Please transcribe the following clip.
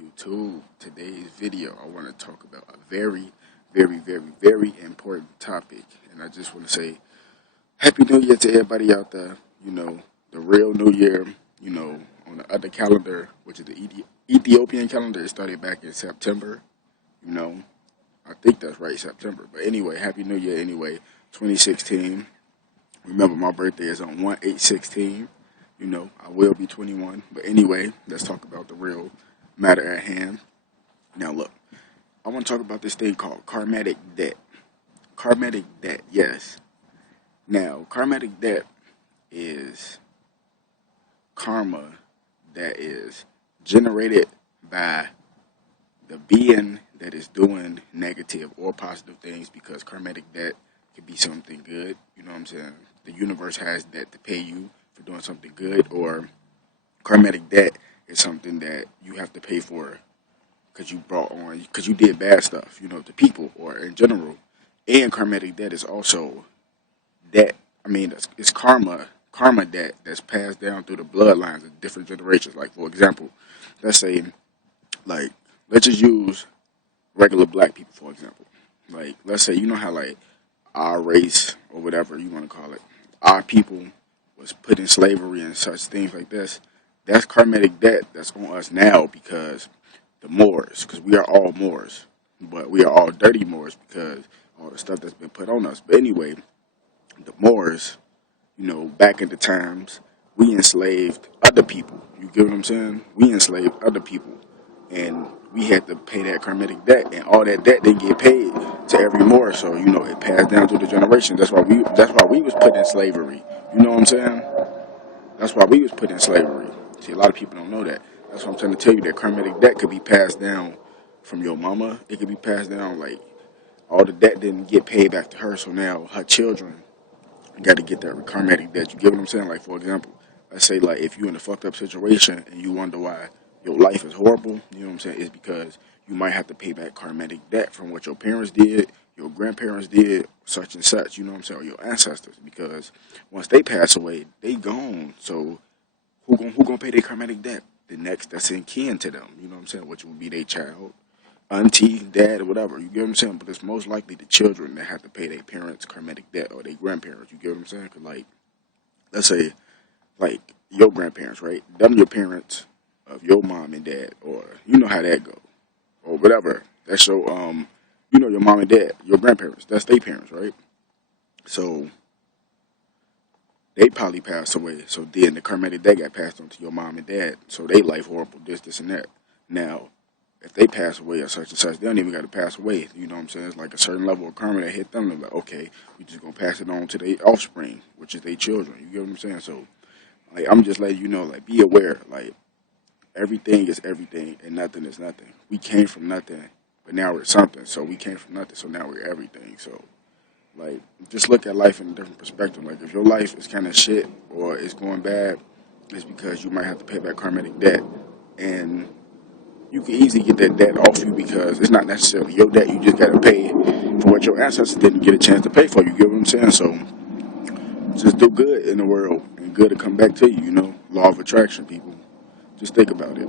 YouTube. Today's video, I want to talk about a very important topic. And I just want to say Happy New Year to everybody out there. The real New Year, on the other calendar, which is the Ethiopian calendar, it started back in September. I think that's right, September. But anyway, Happy New Year anyway, 2016. Remember, my birthday is on 1/8/16. I will be 21. But anyway, let's talk about the real matter at hand. Now, look, I want to talk about this thing called karmic debt. Karmic debt, yes. Now, karmic debt is karma that is generated by the being that is doing negative or positive things, because karmic debt could be something good. You know what I'm saying? The universe has debt to pay you for doing something good, or karmic debt is something that you have to pay for because you did bad stuff, to people or in general. And karmic debt is also debt. It's karma debt that's passed down through the bloodlines of different generations. Like, for example, let's say, let's just use regular black people, for example. Like, let's say, how, our race, or whatever you want to call it, our people was put in slavery and such things like this. That's karmic debt that's on us now, because the Moors, because we are all Moors, but we are all dirty Moors because all the stuff that's been put on us. But anyway, the Moors, back in the times, we enslaved other people. You get what I'm saying? We enslaved other people, and we had to pay that karmic debt, and all that debt didn't get paid to every Moor. So it passed down through the generations. That's why we was put in slavery. You know what I'm saying? That's why we was put in slavery. See, a lot of people don't know that. That's what I'm trying to tell you, that karmic debt could be passed down from your mama. It could be passed down, all the debt didn't get paid back to her, so now her children got to get that karmic debt. You get what I'm saying? Like, for example, let's say, if you're in a fucked up situation and you wonder why your life is horrible, you know what I'm saying? It's because you might have to pay back karmic debt from what your parents did, your grandparents did, such and such, you know what I'm saying, or your ancestors, because once they pass away, they gone. So who gonna pay their karmic debt? The next that's in kin to them, you know what I'm saying, which would be their child, auntie, dad, or whatever, you get what I'm saying? But it's most likely the children that have to pay their parents' karmic debt, or their grandparents, you get what I'm saying? Because, let's say, your grandparents, right? Them your parents of your mom and dad, or you know how that go, or whatever. That's your, your mom and dad, your grandparents, that's their parents, right? So they probably passed away, so then the karmic debt got passed on to your mom and dad, so they life horrible, this, and that. Now, if they pass away or such and such, they don't even got to pass away. You know what I'm saying? It's like a certain level of karma that hit them. They're like, okay, we just going to pass it on to their offspring, which is their children. You get what I'm saying? So, I'm just letting you know, be aware. Everything is everything and nothing is nothing. We came from nothing, but now we're something. So we came from nothing, so now we're everything. So, just look at life in a different perspective. If your life is kind of shit or it's going bad, it's because you might have to pay back karmic debt. And you can easily get that debt off you, because it's not necessarily your debt. You just got to pay for what your ancestors didn't get a chance to pay for. You get what I'm saying? So just do good in the world, and good to come back to you, law of attraction, people. Just think about it.